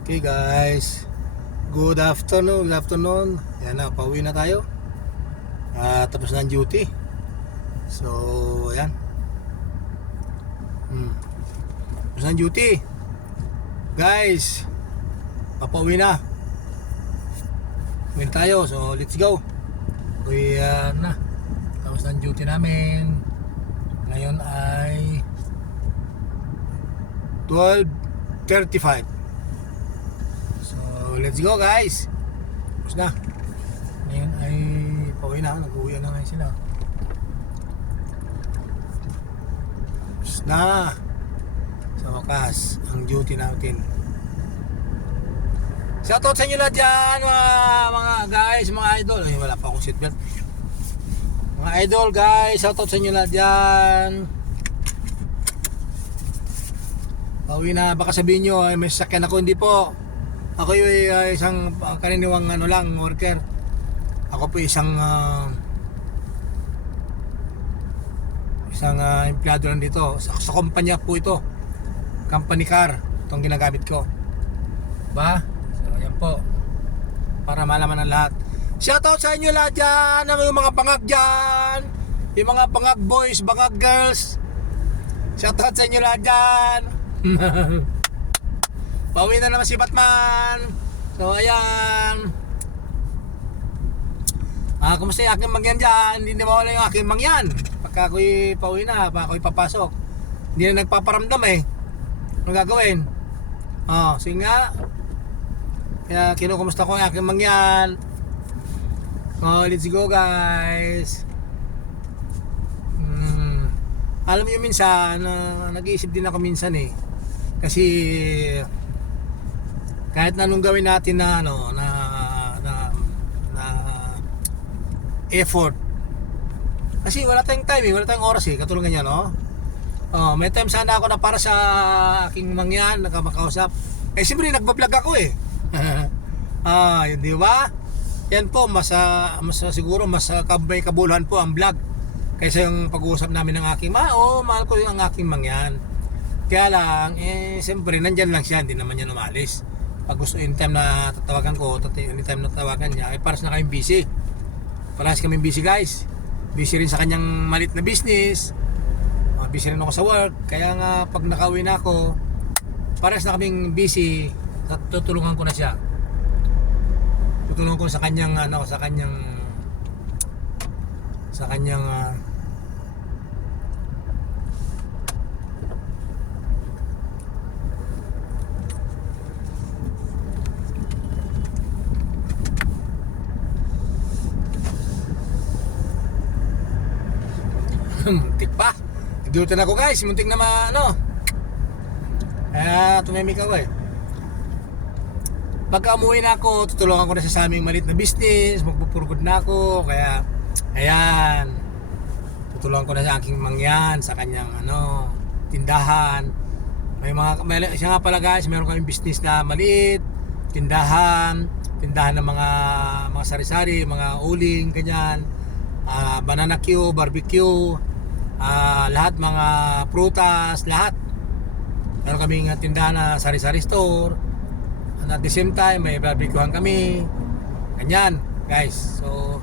Okay guys, good afternoon, Yan na, pauwi na tayo. Tapos na ang duty. So, ayan. Tapos na ang duty. Guys, papauwi na. Uwi na tayo, so let's go. Uwi na. Tapos na ang duty namin. Ngayon ay 12:35. Let's go guys. Tapos na. Ngayon ay pauwi na. Nag-uwi na ngayon sila. Tapos na. Sa wakas ang duty natin. Shoutout sa inyo lahat dyan, mga guys, mga idol. Ay, wala pa akong seatbelt. Mga idol guys, shoutout sa inyo lahat dyan. Pauwi na. Baka sabihin nyo ay may sasakyan ako. Hindi po. Ako yung isang karaniwang worker. Ako po isang empleyado lang dito. Sa kumpanya po ito. Company car. Itong ginagamit ko. Ba? So, ayan po. Para malaman ng lahat. Shoutout sa inyo lahat dyan. Yung mga bangag dyan. Yung mga bangag boys, bangag girls. Shoutout sa inyo lahat dyan. Pauwi na naman si Batman. So ayan. Kumusta yung aking mangyan dyan? Hindi na mawala yung aking mangyan. Pagka ako'y pauwi na, pagka ako'y papasok, hindi na nagpaparamdam eh. Anong gagawin? Sige nga. Kaya kinukumusta ko yung aking mangyan. Let's go guys. Alam mo yung minsan, nag-iisip din ako minsan eh. Kasi kahit na anong gawin natin na effort, kasi wala tayong time wala tayong oras katulad ganyan may time sana ako na para sa aking mangyan nakamakausap siyempre nagbablog ako yun di ba? Yan po mas siguro mas kabay kabuluhan po ang vlog kaysa yung pag-uusap namin ng aking mahal ko yung aking mangyan. Kaya lang siyempre nandyan lang siya, hindi naman niya umalis. Pag gusto anytime na tatawagan ko, anytime na tatawagan niya, paras na kaming busy. Paras kaming busy guys. Busy rin sa kanyang malit na business. Busy rin ako sa work. Kaya nga pag nakauwi na ako, paras na kaming busy. Tutulungan ko na siya. Tutulungan ko sa kanyang muntik pa. Nag-duty na ako guys. Muntik na tumimik ako Pagka umuwi na ako, tutulungan ko na sa aming maliit na business. Magpupurgod na ako. Kaya, ayan. Tutulungan ko na sa aking mangyan. Sa kanyang tindahan. Siya nga pala guys, meron kaming business na maliit. Tindahan ng mga sari-sari, mga uling, ganyan. Banana Q, barbecue, lahat mga prutas, lahat. Meron kaming tindahan na sari-sari store. And at the same time, may barbecuehan kami. Ganyan, guys. So,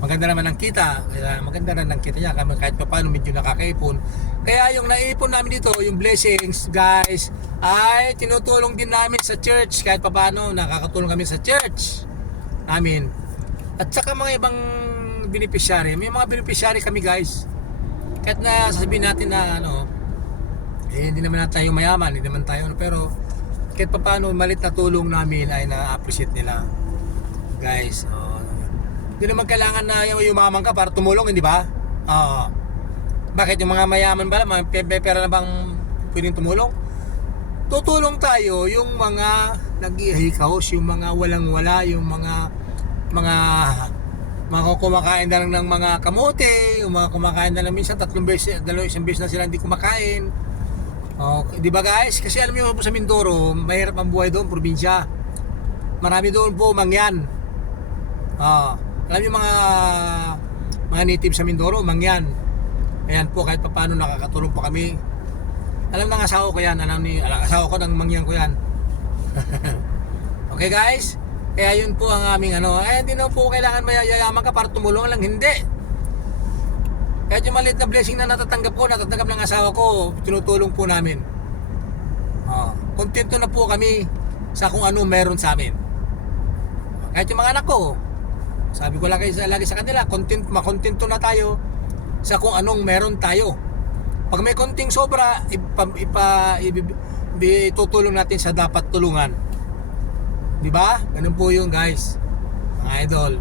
maganda naman ang kita. Maganda rin ang kita niya. Kahit pa paano, medyo nakakaipon. Kaya yung naipon namin dito, yung blessings, guys, ay tinutulong din namin sa church. Kahit pa paano, nakakatulong kami sa church namin. At saka mga ibang beneficiary. May mga beneficiary kami guys. Kahit na sasabihin natin na hindi naman tayo mayaman, hindi naman tayo pero kahit pa paano malit na tulong namin ay na-appreciate nila guys. Hindi naman kailangan na yumaman ka para tumulong, hindi ba? Bakit yung mga mayaman ba may pera na bang pwedeng tumulong? Tutulong tayo yung mga nag-ihikaos, yung mga walang-wala, yung mga kumakain na lang ng mga kamote, yung mga kumakain na lang minsan isang beses na sila hindi kumakain. Di ba guys? Kasi alam niyo po sa Mindoro, mahirap ang buhay doon, probinsya. Marami doon po mangyan. Alam niyo mga native sa Mindoro, mangyan. Ayan po, kahit pa paano nakakatulong po kami. Alam ng asawa ko yan, asawa ko ng mangyan ko yan. Okay guys? Kaya yun po ang aming ano. Hindi na po kailangan mayayaman ka para tumulong lang. Hindi. Kahit yung maliit na blessing na natatanggap ng asawa ko, tinutulong po namin. Kontento na po kami sa kung ano meron sa amin. Kahit yung mga anak ko, sabi ko lagi sa kanila, makontento na tayo sa kung anong meron tayo. Pag may konting sobra, itutulong natin sa dapat tulungan. Di ba? Ganun po yun guys, mga idol.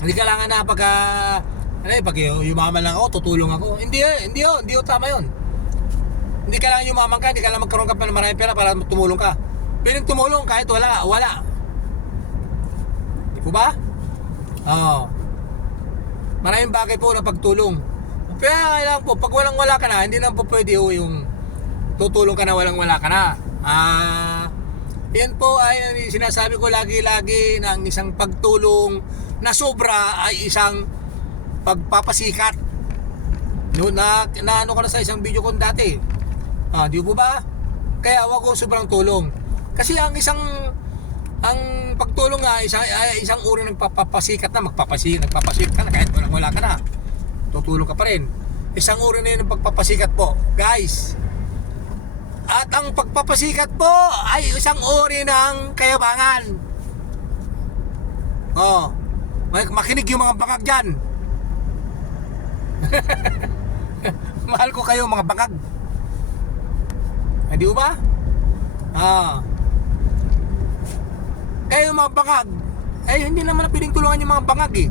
Hindi kailangan na pag yumaman lang ako, tutulong ako. Hindi tama yun. Hindi kailangan yumaman ka, hindi kailangan magkaroon ka pa ng maraming pera para tumulong ka. Pwedeng tumulong kahit wala. Di po ba? Maraming bagay po na pagtulong. Pero kailangan po, pag walang-wala ka na, hindi na po pwede yung tutulong ka na walang-wala ka na. Yan po ay sinasabi ko lagi-lagi na ang isang pagtulong na sobra ay isang pagpapasikat. Na ano ka na sa isang video ko dati. Di po ba? Kaya wag ko sobrang tulong. Kasi ang pagtulong nga isang uri ng papasikat na magpapasikat ka na kahit wala ka na. Tutulong ka pa rin. Isang uri na yun ng pagpapasikat po, guys. At ang pagpapasikat po ay isang uri ng kayabangan. Makinig yung mga bangag dyan. Mahal ko kayo mga bangag. Hindi ba? Kayo mga bangag, hindi naman na piling tulungan yung mga bangag eh.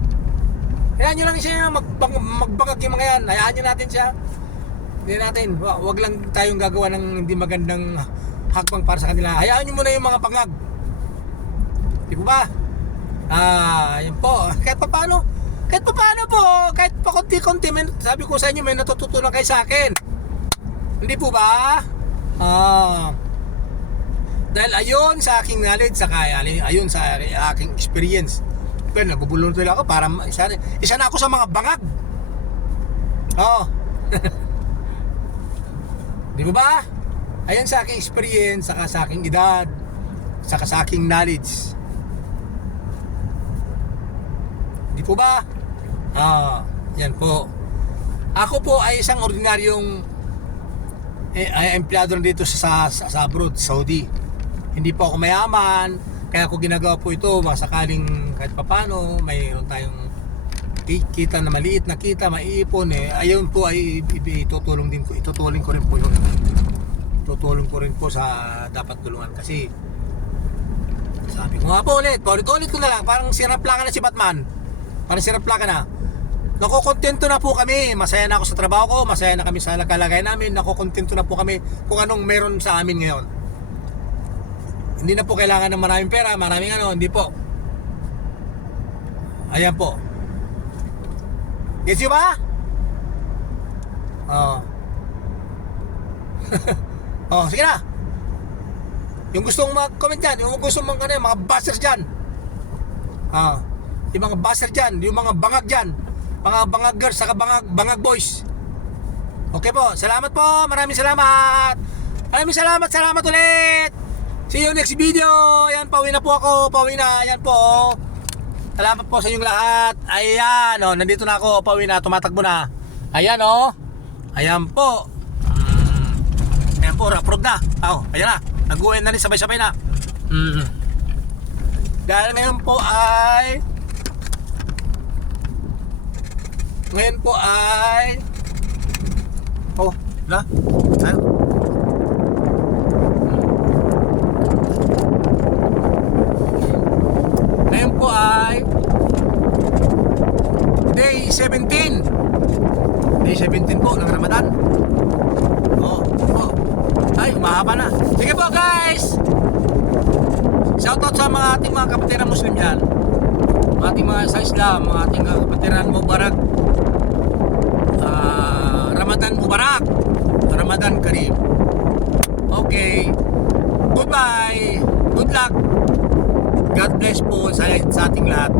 Hayaan nyo lang siya magbangag yung mga yan. Hayaan nyo natin siya. Hindi natin, wag lang tayong gagawa ng hindi magandang hakbang para sa kanila. Hayaan nyo muna yung mga bangag. Di po ba? Yan po. Kahit pa paano po, kahit pa konti-konti, sabi ko sa inyo, may natututunan kayo sa akin. Hindi po ba? Dahil ayon sa aking knowledge, ayon sa aking experience, pero nabubulong tuloy ako para isa na ako sa mga bangag. Di ba? Ayon sa aking experience, saka sa aking edad, saka sa aking knowledge. Di po ba? Yan po. Ako po ay isang ordinaryong empleyado dito sa abroad, Saudi. Hindi po ako mayaman, kaya ako ginagawa po ito sakaling kahit papano mayroon tayong kita na maliit na kita maiipon ayun po ay itutulong ko rin po yun. Tutulong ko rin po sa dapat tulungan kasi sabi ko nga po ulit ko na lang, parang siraplaka na si Batman, parang siraplaka na. Nakokontento na po kami, masaya na ako sa trabaho ko, masaya na kami sa kalagayan namin, nakokontento na po kami kung anong meron sa amin ngayon. Hindi na po kailangan ng maraming pera, hindi po. Ayan po. Gets you ba? Sige na. Yung gustong mag-comment dyan, yung gustong mga busters dyan. Yung mga buster dyan, yung mga bangag dyan, mga bangag girls, saka bangag boys. Okay po, salamat po, maraming salamat. Salamat ulit. See you next video. Ayan, pauwi na po ako. Ayan po. Salamat po sa inyong lahat. Ayan, nandito na ako. Pauwi na, tumatakbo na. Ayan, ayan po. Ayan po, upload na. Ayan na. Nag-uwi na rin, sabay-sabay na. Dahil ngayon po ay Ngayon po ay Day 17 po ng Ramadan. Ay, umahaba na. Sige po guys, shoutout sa ating mga kapatiran Muslim dyan, ating mga sa Islam, mga ating kapatiran Mubarak. Ramadan Mubarak, Ramadan Kareem. Okay, goodbye, good luck, God bless po sa ating lahat.